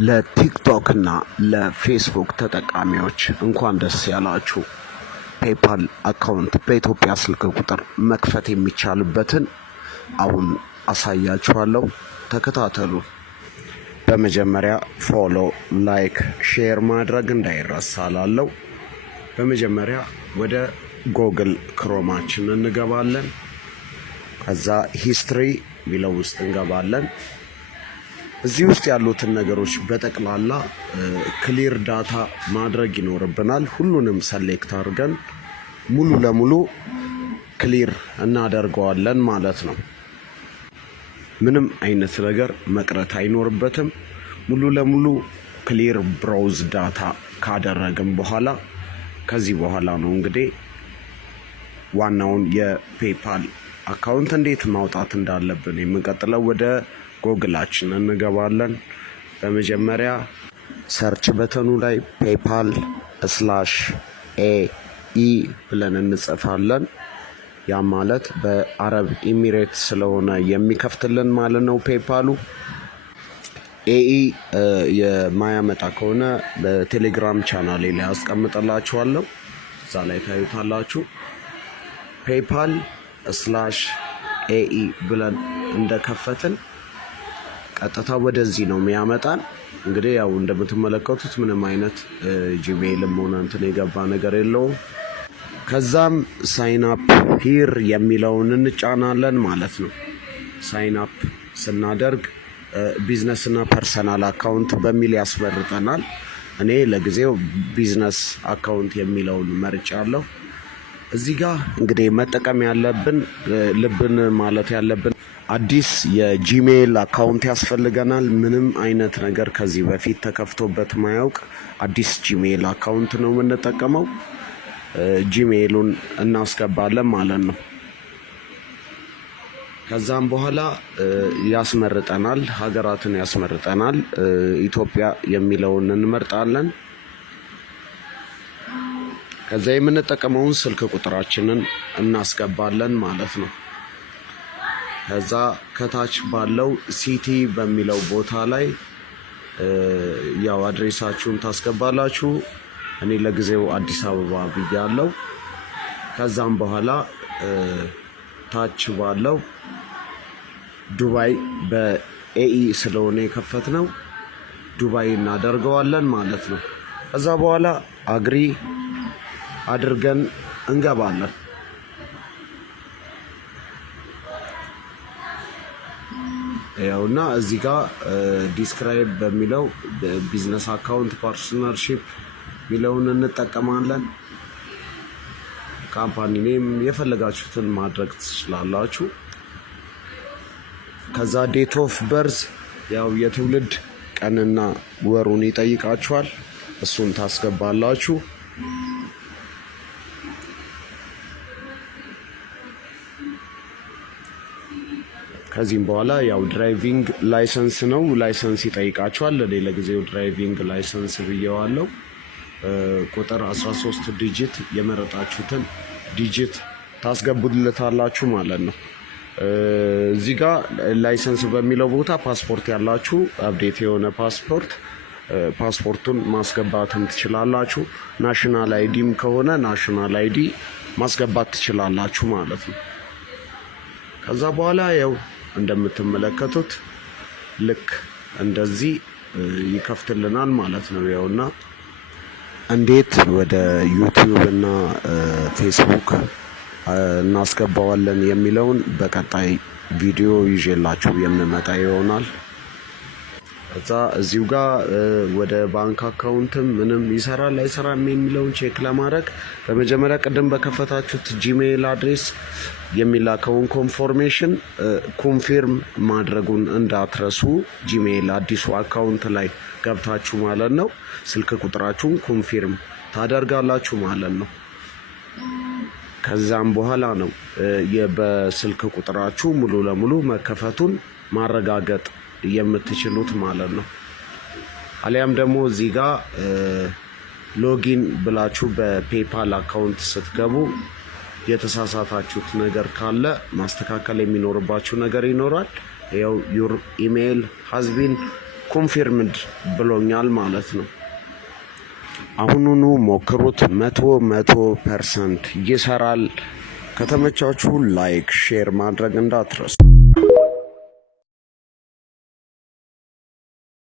ለቲክቶክ እና ለፌስቡክ ተጠቃሚዎች እንኳን ደስ ያላችሁ። ፔፓል አካውንት በኢትዮጵያ ስልክ ቁጥር መክፈት የሚቻልበትን አሁን አሳያችኋለሁ። ተከታተሉ። በመጀመሪያ ፎሎ፣ ላይክ፣ ሼር ማድረግ እንዳይረሳ ላለው በመጀመሪያ ወደ ጎግል ክሮማችን እንገባለን። ከዛ ሂስትሪ ቢለው ውስጥ እንገባለን። እዚህ ውስጥ ያሉትን ነገሮች በጠቅላላ ክሊር ዳታ ማድረግ ይኖርብናል። ሁሉንም ሰሌክት አድርገን ሙሉ ለሙሉ ክሊር እናደርገዋለን ማለት ነው። ምንም አይነት ነገር መቅረት አይኖርበትም። ሙሉ ለሙሉ ክሊር ብራውዝ ዳታ ካደረግን በኋላ ከዚህ በኋላ ነው እንግዲህ ዋናውን የፔፓል አካውንት እንዴት ማውጣት እንዳለብን የምንቀጥለው። ወደ ጎግላችን እንገባለን። በመጀመሪያ ሰርች በተኑ ላይ ፔፓል /AE ብለን እንጽፋለን። ያ ማለት በአረብ ኤሚሬት ስለሆነ የሚከፍትልን ማለት ነው ፔፓሉ። ኤኢ የማያመጣ ከሆነ በቴሌግራም ቻናሌ ላይ አስቀምጥላችኋለሁ፣ እዛ ላይ ታዩታላችሁ። ፔፓል /AE ብለን እንደከፈትን ቀጥታ ወደዚህ ነው የሚያመጣን። እንግዲህ ያው እንደምትመለከቱት ምንም አይነት ጂሜይልም ሆነ እንትን የገባ ነገር የለውም። ከዛም ሳይን አፕ ሂር የሚለውን እንጫናለን ማለት ነው። ሳይን አፕ ስናደርግ ቢዝነስ እና ፐርሰናል አካውንት በሚል ያስመርጠናል። እኔ ለጊዜው ቢዝነስ አካውንት የሚለውን መርጫለሁ። እዚህ ጋር እንግዲህ መጠቀም ያለብን ልብን ማለት ያለብን አዲስ የጂሜይል አካውንት ያስፈልገናል። ምንም አይነት ነገር ከዚህ በፊት ተከፍቶበት ማያውቅ አዲስ ጂሜይል አካውንት ነው የምንጠቀመው። ጂሜይሉን እናስገባለን ማለት ነው። ከዛም በኋላ ያስመርጠናል፣ ሀገራትን ያስመርጠናል። ኢትዮጵያ የሚለውን እንመርጣለን። ከዛ የምንጠቀመውን ስልክ ቁጥራችንን እናስገባለን ማለት ነው። ከዛ ከታች ባለው ሲቲ በሚለው ቦታ ላይ ያው አድሬሳችሁን ታስገባላችሁ። እኔ ለጊዜው አዲስ አበባ ብያለሁ። ከዛም በኋላ ታች ባለው ዱባይ በኤኢ ስለሆነ የከፈትነው ዱባይ እናደርገዋለን ማለት ነው። ከዛ በኋላ አግሪ አድርገን እንገባለን። ያውና እዚህ ጋር ዲስክራይብ በሚለው ቢዝነስ አካውንት ፓርትነርሺፕ ሚለውን እንጠቀማለን። ካምፓኒ ኔም የፈለጋችሁትን ማድረግ ትችላላችሁ። ከዛ ዴት ኦፍ በርዝ ያው የትውልድ ቀንና ወሩን ይጠይቃችኋል። እሱን ታስገባላችሁ። ከዚህም በኋላ ያው ድራይቪንግ ላይሰንስ ነው፣ ላይሰንስ ይጠይቃችኋል። እኔ ለጊዜው ድራይቪንግ ላይሰንስ ብየዋለሁ። ቁጥር 13 ዲጂት የመረጣችሁትን ዲጂት ታስገቡለታላችሁ ማለት ነው። እዚህ ጋር ላይሰንስ በሚለው ቦታ ፓስፖርት ያላችሁ አፕዴት የሆነ ፓስፖርቱን ማስገባትም ትችላላችሁ። ናሽናል አይዲም ከሆነ ናሽናል አይዲ ማስገባት ትችላላችሁ ማለት ነው። ከዛ በኋላ ያው እንደምትመለከቱት ልክ እንደዚህ ይከፍትልናል ማለት ነው። ያውና እንዴት ወደ ዩቲዩብ እና ፌስቡክ እናስገባዋለን የሚለውን በቀጣይ ቪዲዮ ይዤላችሁ የምመጣ ይሆናል። ከዛ እዚሁ ጋር ወደ ባንክ አካውንትም ምንም ይሰራል አይሰራም የሚለውን ቼክ ለማድረግ በመጀመሪያ ቅድም በከፈታችሁት ጂሜይል አድሬስ የሚላከውን ኮንፎርሜሽን ኮንፊርም ማድረጉን እንዳትረሱ። ጂሜይል አዲሱ አካውንት ላይ ገብታችሁ ማለት ነው ስልክ ቁጥራችሁን ኮንፊርም ታደርጋላችሁ ማለት ነው። ከዛም በኋላ ነው በስልክ ቁጥራችሁ ሙሉ ለሙሉ መከፈቱን ማረጋገጥ የምትችሉት ማለት ነው። አሊያም ደግሞ እዚህ ጋር ሎጊን ብላችሁ በፔፓል አካውንት ስትገቡ የተሳሳታችሁት ነገር ካለ ማስተካከል የሚኖርባችሁ ነገር ይኖራል። ያው ዩር ኢሜይል ሃዝ ቢን ኮንፊርምድ ብሎኛል ማለት ነው። አሁኑኑ ሞክሩት። 100% ይሰራል። ከተመቻችሁ ላይክ ሼር ማድረግ እንዳትረሱ።